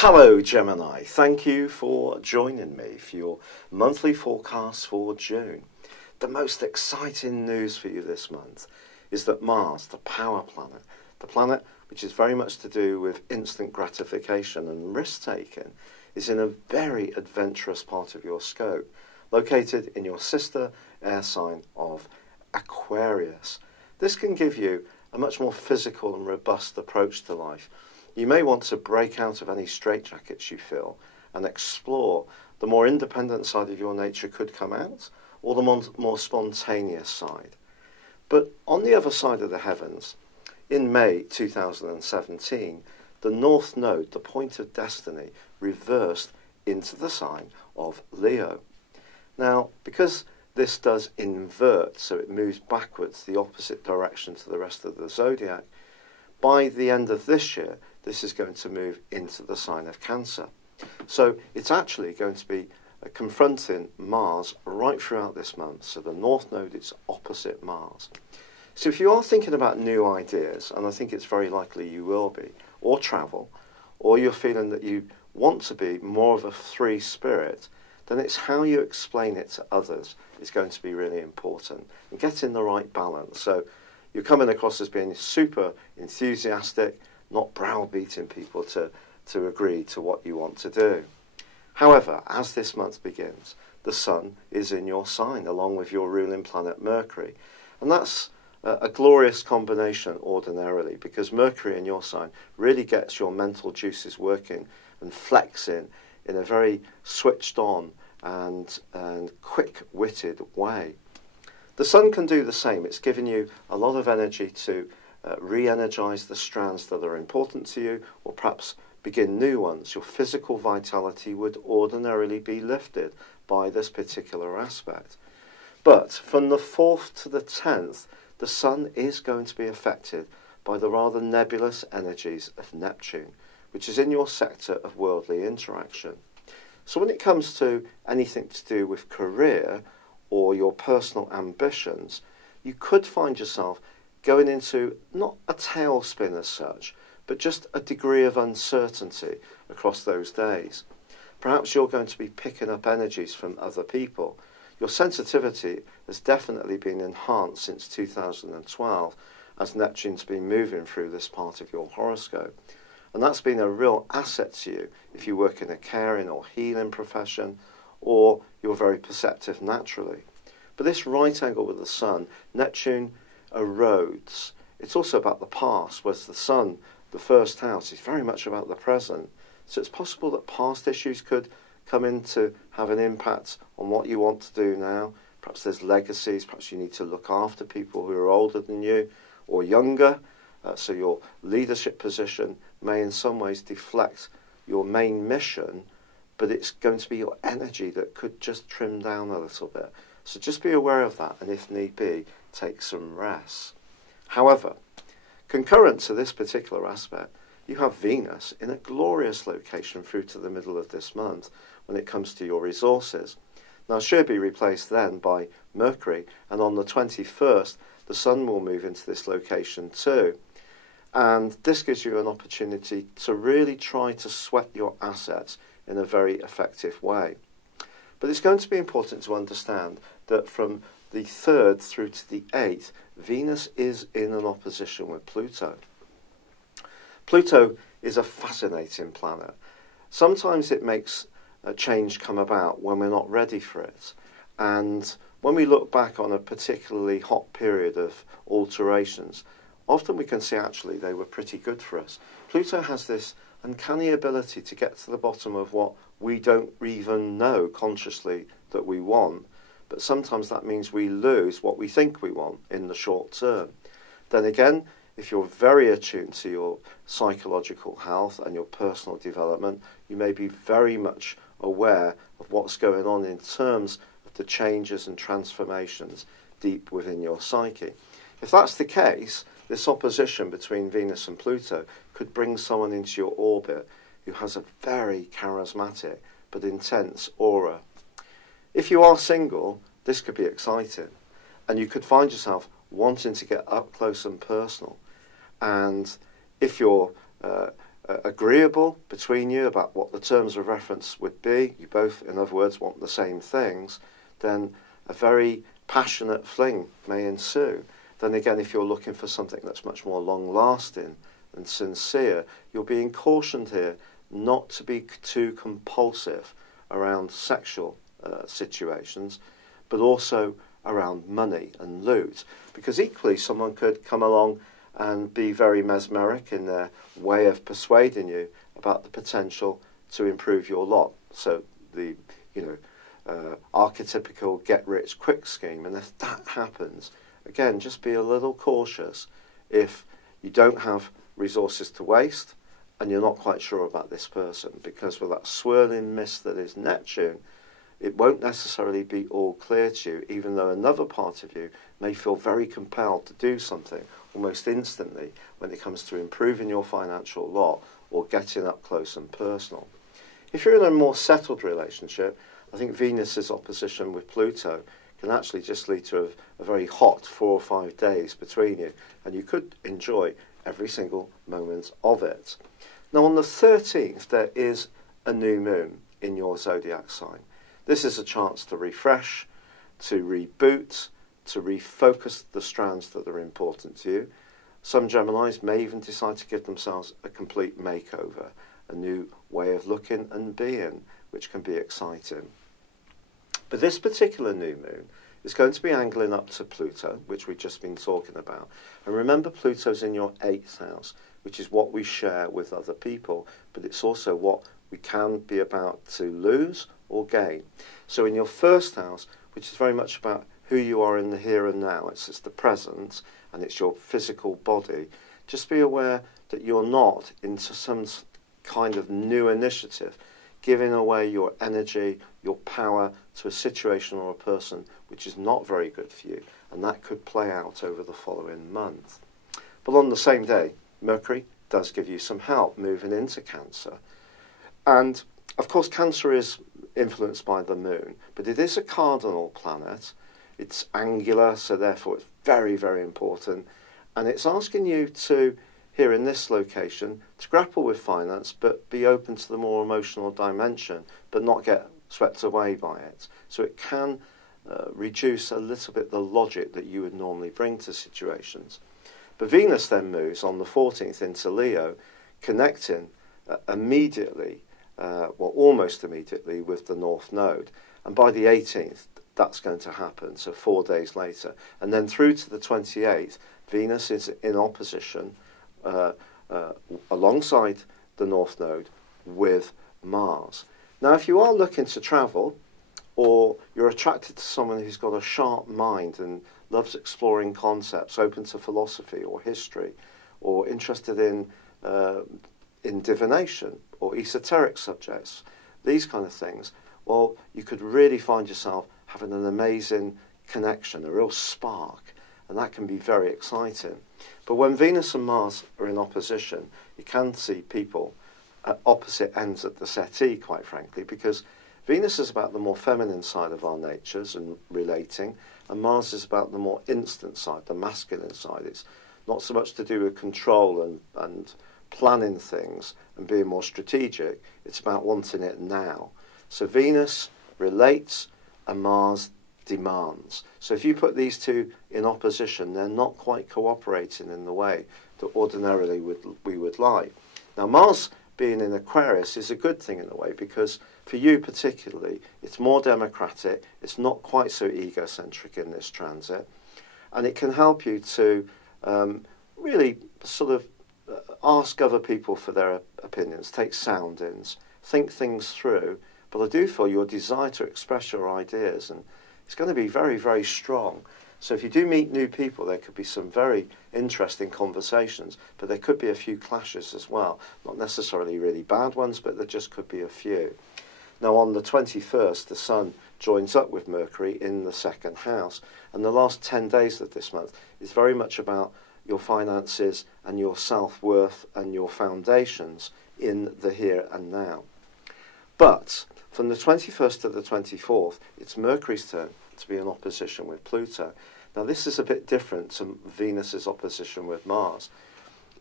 Hello Gemini, thank you for joining me for your monthly forecast for June. The most exciting news for you this month is that Mars, the power planet, the planet which is very much to do with instant gratification and risk-taking, is in a very adventurous part of your scope, located in your sister air sign of Aquarius. This can give you a much more physical and robust approach to life. You may want to break out of any straitjackets you feel and explore the more independent side of your nature could come out, or the more spontaneous side. But on the other side of the heavens, in May 2017, the North Node, the point of destiny, reversed into the sign of Leo. Now, because this does invert, so it moves backwards the opposite direction to the rest of the Zodiac, by the end of this year, this is going to move into the sign of Cancer. So it's actually going to be confronting Mars right throughout this month. So the North Node is opposite Mars. So if you are thinking about new ideas, and I think it's very likely you will be, or travel, or you're feeling that you want to be more of a free spirit, then it's how you explain it to others is going to be really important, and getting the right balance. So you're coming across as being super enthusiastic, not browbeating people to agree to what you want to do. However, as this month begins, the Sun is in your sign, along with your ruling planet Mercury. And that's a glorious combination ordinarily, because Mercury in your sign really gets your mental juices working and flexing in a very switched on and quick-witted way. The Sun can do the same. It's giving you a lot of energy to re-energize the strands that are important to you, or perhaps begin new ones. Your physical vitality would ordinarily be lifted by this particular aspect. But from the 4th to the 10th, the Sun is going to be affected by the rather nebulous energies of Neptune, which is in your sector of worldly interaction. So when it comes to anything to do with career or your personal ambitions, you could find yourself going into not a tailspin as such, but just a degree of uncertainty across those days. Perhaps you're going to be picking up energies from other people. Your sensitivity has definitely been enhanced since 2012, as Neptune's been moving through this part of your horoscope. And that's been a real asset to you if you work in a caring or healing profession, or you're very perceptive naturally. But this right angle with the Sun, Neptune erodes. It's also about the past, whereas the Sun, the first house, is very much about the present. So it's possible that past issues could come in to have an impact on what you want to do now. Perhaps there's legacies, perhaps you need to look after people who are older than you or younger. So your leadership position may in some ways deflect your main mission, but it's going to be your energy that could just trim down a little bit. So just be aware of that, and if need be, take some rest. However, concurrent to this particular aspect, you have Venus in a glorious location through to the middle of this month when it comes to your resources. Now, she'll be replaced then by Mercury, and on the 21st, the Sun will move into this location too. And this gives you an opportunity to really try to sweat your assets in a very effective way. But it's going to be important to understand that from the 3rd through to the 8th, Venus is in an opposition with Pluto. Pluto is a fascinating planet. Sometimes it makes a change come about when we're not ready for it. And when we look back on a particularly hot period of alterations, often we can see actually they were pretty good for us. Pluto has this uncanny ability to get to the bottom of what we don't even know consciously that we want, but sometimes that means we lose what we think we want in the short term. Then again, if you're very attuned to your psychological health and your personal development, you may be very much aware of what's going on in terms of the changes and transformations deep within your psyche. If that's the case, this opposition between Venus and Pluto could bring someone into your orbit who has a very charismatic but intense aura. If you are single, this could be exciting, and you could find yourself wanting to get up close and personal. And if you're agreeable between you about what the terms of reference would be, you both, in other words, want the same things, then a very passionate fling may ensue. Then again, if you're looking for something that's much more long-lasting and sincere, you're being cautioned here not to be too compulsive around sexual situations, but also around money and loot. Because equally, someone could come along and be very mesmeric in their way of persuading you about the potential to improve your lot. So the, archetypical get-rich-quick scheme. And if that happens, again, just be a little cautious if you don't have resources to waste and you're not quite sure about this person. Because with that swirling mist that is Neptune, it won't necessarily be all clear to you, even though another part of you may feel very compelled to do something almost instantly when it comes to improving your financial lot or getting up close and personal. If you're in a more settled relationship, I think Venus's opposition with Pluto can actually just lead to a very hot 4 or 5 days between you, and you could enjoy every single moment of it. Now on the 13th, there is a new moon in your zodiac sign. This is a chance to refresh, to reboot, to refocus the strands that are important to you. Some Geminis may even decide to give themselves a complete makeover, a new way of looking and being, which can be exciting. But this particular new moon is going to be angling up to Pluto, which we've just been talking about. And remember, Pluto's in your 8th house, which is what we share with other people, but it's also what we can be about to lose or gain. So in your 1st house, which is very much about who you are in the here and now, it's the present, and it's your physical body, just be aware that you're not into some kind of new initiative, giving away your energy, your power to a situation or a person which is not very good for you, and that could play out over the following month. But on the same day, Mercury does give you some help moving into Cancer. And of course, Cancer is influenced by the moon, but it is a cardinal planet. It's angular, so therefore it's very, very important. And it's asking you to, here in this location, to grapple with finance, but be open to the more emotional dimension, but not get swept away by it. So it can reduce a little bit the logic that you would normally bring to situations. But Venus then moves on the 14th into Leo, connecting immediately, almost immediately, with the North Node. And by the 18th, that's going to happen, so 4 days later. And then through to the 28th, Venus is in opposition alongside the North Node with Mars. Now, if you are looking to travel, or you're attracted to someone who's got a sharp mind and loves exploring concepts, open to philosophy or history, or interested in divination or esoteric subjects, these kind of things, well, you could really find yourself having an amazing connection, a real spark, and that can be very exciting. But when Venus and Mars are in opposition, you can see people at opposite ends of the settee, quite frankly, because Venus is about the more feminine side of our natures and relating, and Mars is about the more instant side, the masculine side. It's not so much to do with control and planning things and being more strategic. It's about wanting it now. So Venus relates and Mars demands. So if you put these two in opposition, they're not quite cooperating in the way that ordinarily we would like. Now, Mars being in Aquarius is a good thing in a way, because for you particularly, it's more democratic, it's not quite so egocentric in this transit, and it can help you to really sort of ask other people for their opinions, take soundings, think things through. But I do feel your desire to express your ideas, and it's going to be very, very strong. So if you do meet new people, there could be some very interesting conversations, but there could be a few clashes as well. Not necessarily really bad ones, but there just could be a few. Now on the 21st, the Sun joins up with Mercury in the 2nd house, and the last 10 days of this month is very much about your finances and your self-worth and your foundations in the here and now. But from the 21st to the 24th, it's Mercury's turn to be in opposition with Pluto. Now, this is a bit different to Venus's opposition with Mars.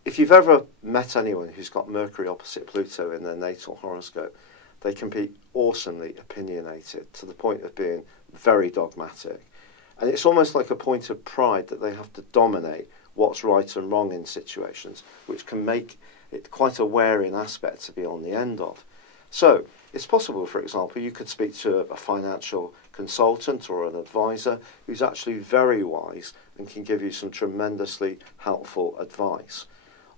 if you've ever met anyone who's got Mercury opposite Pluto in their natal horoscope, they can be awesomely opinionated to the point of being very dogmatic. And it's almost like a point of pride that they have to dominate what's right and wrong in situations, which can make it quite a wearing aspect to be on the end of. So it's possible, for example, you could speak to a financial consultant or an advisor who's actually very wise and can give you some tremendously helpful advice.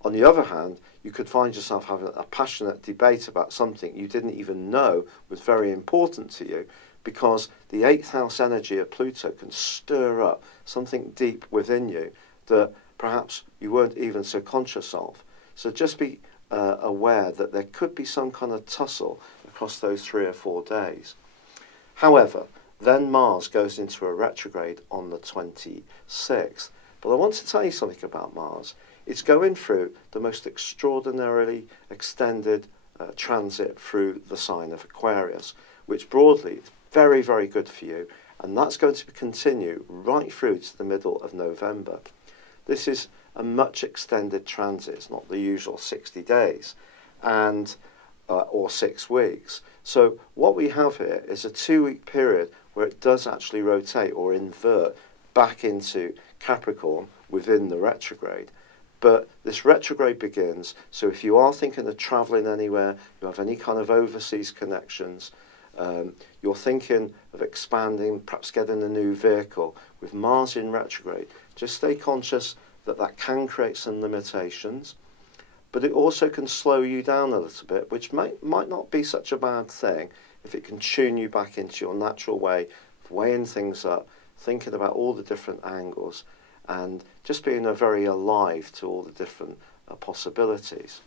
On the other hand, you could find yourself having a passionate debate about something you didn't even know was very important to you, because the 8th house energy of Pluto can stir up something deep within you that perhaps you weren't even so conscious of. So just be aware that there could be some kind of tussle across those 3 or 4 days. However, then Mars goes into a retrograde on the 26th. But I want to tell you something about Mars. It's going through the most extraordinarily extended transit through the sign of Aquarius, which broadly is very, very good for you. And that's going to continue right through to the middle of November. This is a much extended transit. It's not the usual 60 days and or 6 weeks. So what we have here is a 2-week period where it does actually rotate or invert back into Capricorn within the retrograde. But this retrograde begins, so if you are thinking of travelling anywhere, you have any kind of overseas connections, you're thinking of expanding, perhaps getting a new vehicle, with Mars in retrograde, just stay conscious that that can create some limitations, but it also can slow you down a little bit, which might not be such a bad thing if it can tune you back into your natural way of weighing things up, thinking about all the different angles, and just being very alive to all the different possibilities.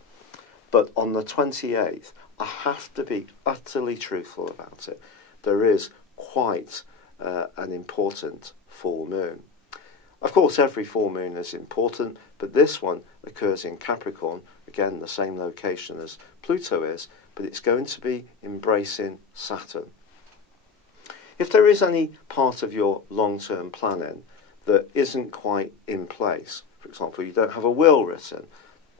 But on the 28th, I have to be utterly truthful about it. There is quite an important full moon. Of course, every full moon is important, but this one occurs in Capricorn, again, the same location as Pluto is, but it's going to be embracing Saturn. If there is any part of your long-term planning that isn't quite in place, for example, you don't have a will written,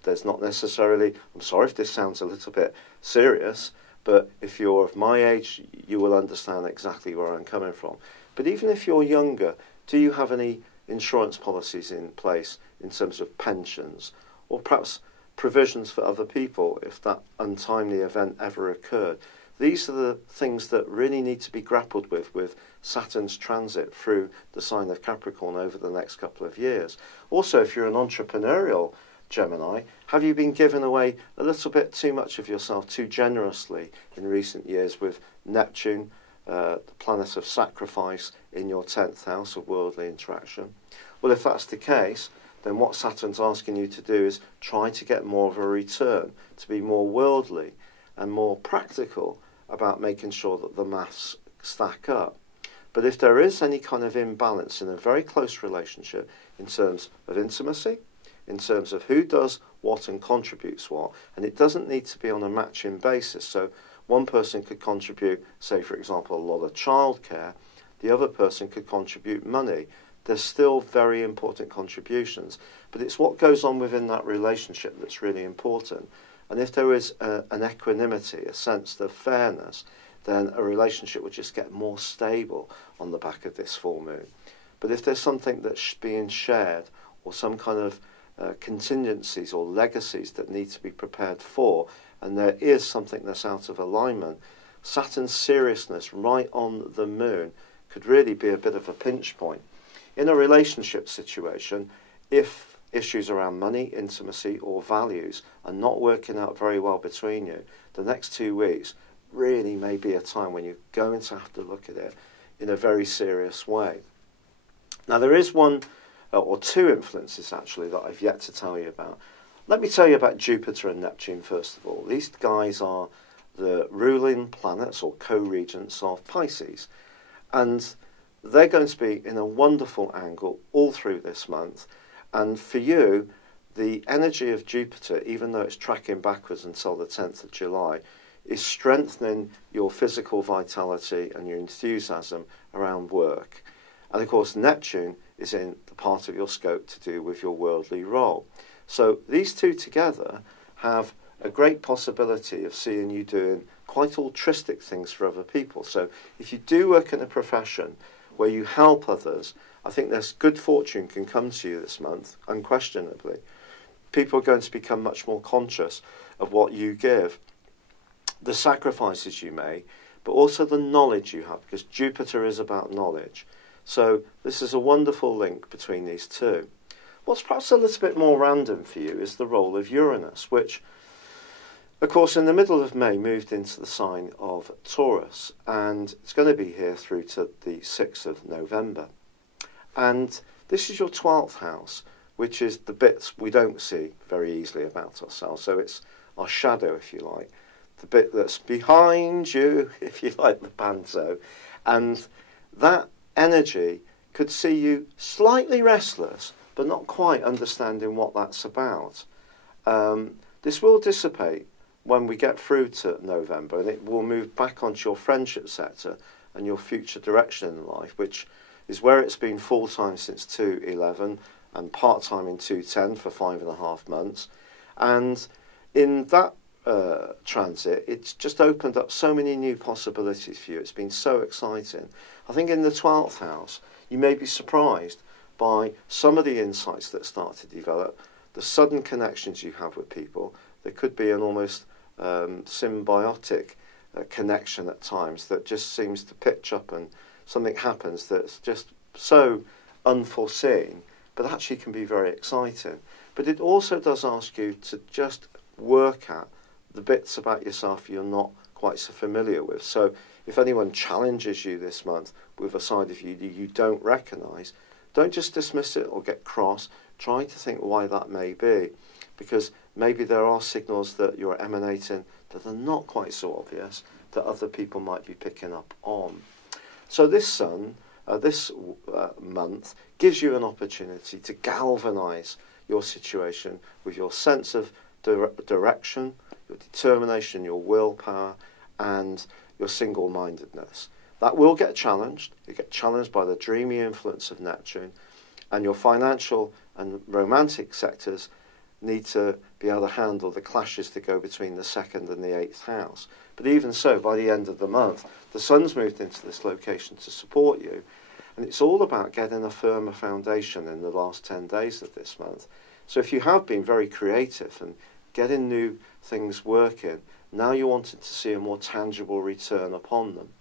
there's not necessarily, I'm sorry if this sounds a little bit serious, but if you're of my age, you will understand exactly where I'm coming from. But even if you're younger, do you have any insurance policies in place in terms of pensions, or perhaps provisions for other people if that untimely event ever occurred? These are the things that really need to be grappled with Saturn's transit through the sign of Capricorn over the next couple of years. Also, if you're an entrepreneurial Gemini, have you been giving away a little bit too much of yourself too generously in recent years with Neptune, the planet of sacrifice, in your 10th house of worldly interaction? Well, if that's the case, then what Saturn's asking you to do is try to get more of a return, to be more worldly and more practical about making sure that the maths stack up. But if there is any kind of imbalance in a very close relationship in terms of intimacy, in terms of who does what and contributes what, and it doesn't need to be on a matching basis. So one person could contribute, say for example, a lot of childcare, the other person could contribute money. There's still very important contributions, but it's what goes on within that relationship that's really important. And if there is an equanimity, a sense of fairness, then a relationship will just get more stable on the back of this full moon. But if there's something that's being shared, or some kind of contingencies or legacies that need to be prepared for, and there is something that's out of alignment, Saturn's seriousness right on the moon could really be a bit of a pinch point. In a relationship situation, if issues around money, intimacy or values are not working out very well between you, the next 2 weeks really may be a time when you're going to have to look at it in a very serious way. Now there is one or two influences actually that I've yet to tell you about. Let me tell you about Jupiter and Neptune first of all. These guys are the ruling planets or co-regents of Pisces, and they're going to be in a wonderful angle all through this month. And for you, the energy of Jupiter, even though it's tracking backwards until the 10th of July, is strengthening your physical vitality and your enthusiasm around work. And of course, Neptune is in the part of your scope to do with your worldly role. So these two together have a great possibility of seeing you doing quite altruistic things for other people. So if you do work in a profession where you help others, I think there's good fortune can come to you this month, unquestionably. People are going to become much more conscious of what you give, the sacrifices you make, but also the knowledge you have, because Jupiter is about knowledge. So this is a wonderful link between these two. What's perhaps a little bit more random for you is the role of Uranus, which, of course, in the middle of May moved into the sign of Taurus, and it's going to be here through to the 6th of November. And this is your 12th house, which is the bits we don't see very easily about ourselves. So it's our shadow, if you like, the bit that's behind you, if you like the panto. And that energy could see you slightly restless, but not quite understanding what that's about. This will dissipate when we get through to November, and it will move back onto your friendship sector and your future direction in life, which is where it's been full-time since 2/11 and part-time in 2/10 for 5.5 months. And in that transit, it's just opened up so many new possibilities for you. It's been so exciting. I think in the 12th house, you may be surprised by some of the insights that start to develop, the sudden connections you have with people. There could be an almost symbiotic connection at times that just seems to pitch up, and something happens that's just so unforeseen, but actually can be very exciting. But it also does ask you to just work at the bits about yourself you're not quite so familiar with. So if anyone challenges you this month with a side of you you don't recognise, don't just dismiss it or get cross. Try to think why that may be, because maybe there are signals that you're emanating that are not quite so obvious that other people might be picking up on. So this sun, this month, gives you an opportunity to galvanise your situation with your sense of direction, your determination, your willpower, and your single-mindedness. That will get challenged. You get challenged by the dreamy influence of Neptune, and your financial and romantic sectors need to be able to handle the clashes that go between the 2nd and the 8th house. But even so, by the end of the month, the sun's moved into this location to support you, and it's all about getting a firmer foundation in the last 10 days of this month. So if you have been very creative and getting new things working, now you're wanting to see a more tangible return upon them.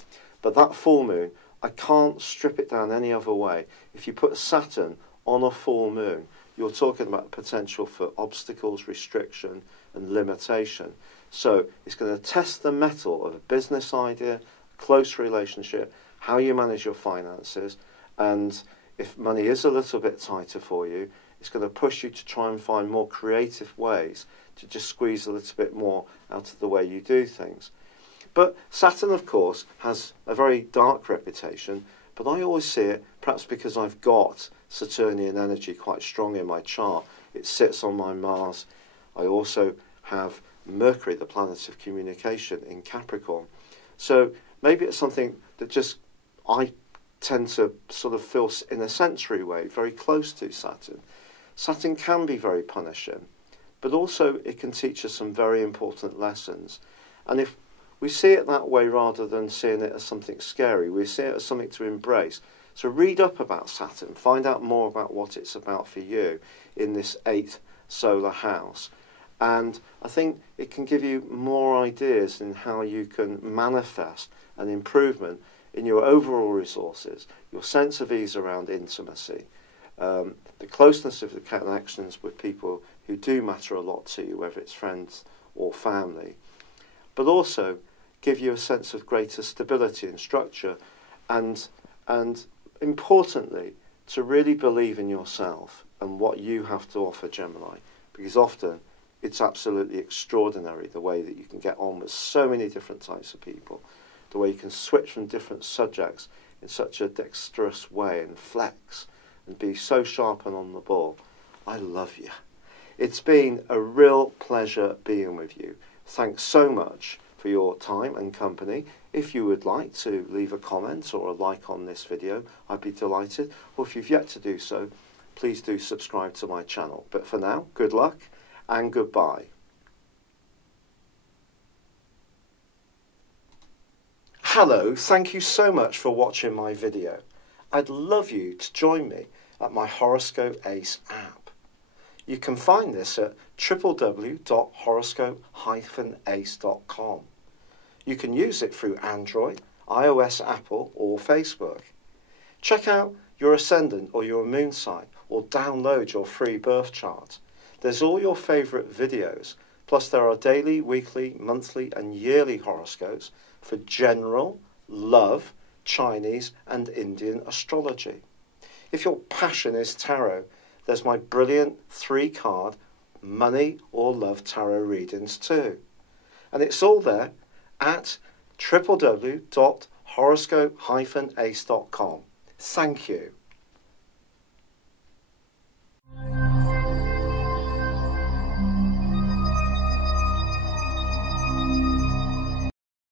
But that full moon, I can't strip it down any other way. If you put Saturn on a full moon, you're talking about potential for obstacles, restriction, and limitation. So it's going to test the mettle of a business idea, a close relationship, how you manage your finances, and if money is a little bit tighter for you, it's going to push you to try and find more creative ways to just squeeze a little bit more out of the way you do things. But Saturn, of course, has a very dark reputation, but I always see it, perhaps because I've got Saturnian energy quite strong in my chart. It sits on my Mars. I also have Mercury, the planet of communication, in Capricorn. So maybe it's something that just I tend to sort of feel in a sensory way very close to Saturn. Saturn can be very punishing, but also it can teach us some very important lessons. And if we see it that way rather than seeing it as something scary, we see it as something to embrace. So read up about Saturn, find out more about what it's about for you in this 8th solar house. And I think it can give you more ideas in how you can manifest an improvement in your overall resources, your sense of ease around intimacy, the closeness of the connections with people who do matter a lot to you, whether it's friends or family, but also give you a sense of greater stability and structure, and importantly, to really believe in yourself and what you have to offer, Gemini, because often it's absolutely extraordinary the way that you can get on with so many different types of people, the way you can switch from different subjects in such a dexterous way and flex and be so sharp and on the ball. I love you. It's been a real pleasure being with you. Thanks so much for your time and company. If you would like to leave a comment or a like on this video, I'd be delighted. Or if you've yet to do so, please do subscribe to my channel. But for now, good luck and goodbye. Hello, thank you so much for watching my video. I'd love you to join me at my Horoscope Ace app. You can find this at www.horoscope-ace.com. You can use it through Android, iOS, Apple or Facebook. Check out your ascendant or your moon sign or download your free birth chart. There's all your favourite videos, plus there are daily, weekly, monthly and yearly horoscopes for general, love, Chinese and Indian astrology. If your passion is tarot, there's my brilliant 3-card money or love tarot readings too. And it's all there at www.horoscope-ace.com. Thank you.